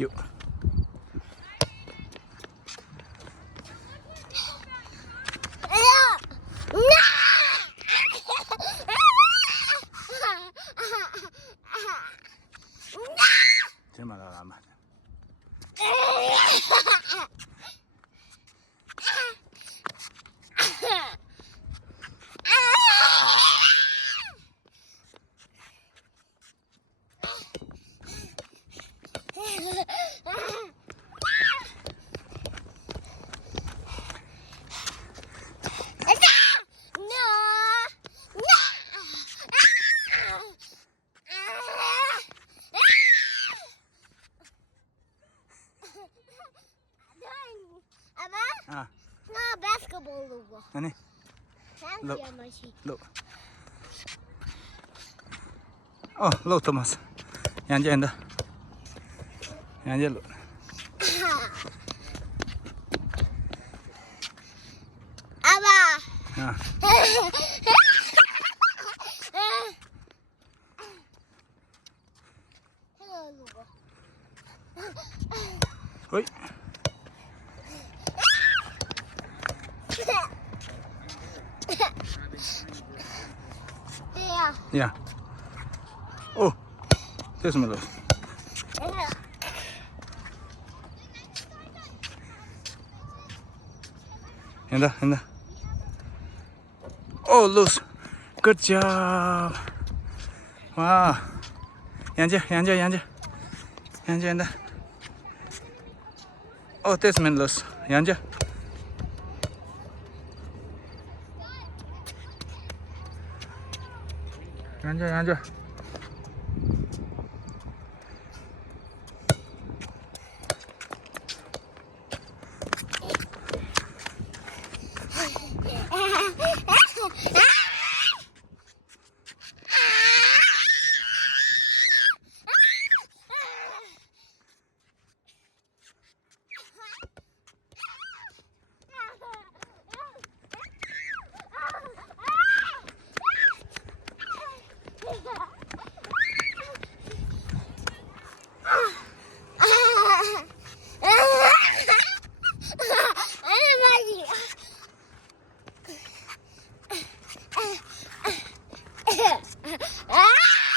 Yuk. Terima lama. Ah, basketball lupa. ini. Lo. Nanti masih. Lo. Oh, lo Thomas. Yang aja anda. Yang aja lo. Apa? Ah. Hello lupa. Oi. Iya. Ya. Oh. Terus melu. Anda. Oh, loose. Good job. Wow. Yang aja anda. Oh, this man loose. Yang aja. Yang aja. Ah!